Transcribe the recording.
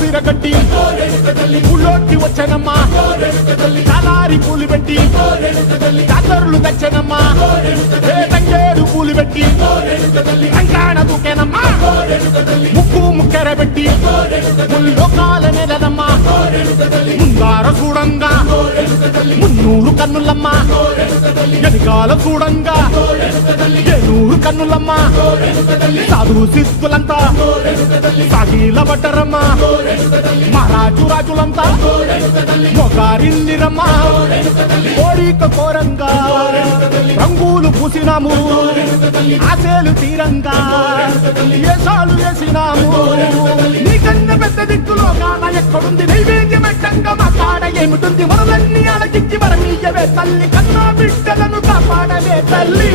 సిరగట్టి ఊళ్ళోకి వచ్చనమ్మా కాలారి పూలు పెట్టి జాతరులు తెచ్చనమ్మా తంగేడు పూలు పెట్టి రంగాణ దూకేనమ్మా ముక్కు ముక్కెర పెట్టి ముల్లోకాల నెలనమ్మా ముందార చూడంగా మున్నూరు కన్నులమ్మా వెనకాల చూడంగా ఏనూరు కన్నులమ్మా సాధు సిద్ధులంతా సాగిల బట్టరమ్మా మహారాజు రాజులంతా మొగారిందిరమ్మా కోరిక కోరంగా రంగులు పూసినాము ఆశలు తీరంగా ఏసాలు వేసినాము నీకన్నా పెద్ద దిక్కులో కాన ఎక్కడుంది నైవేద్యం ఎట్టంగా మా కాడ ఏమిటుంది మనలన్నీ అలకిచ్చి వరమీయవే తల్లి కన్నా బిడ్డలను కాపాడవే తల్లి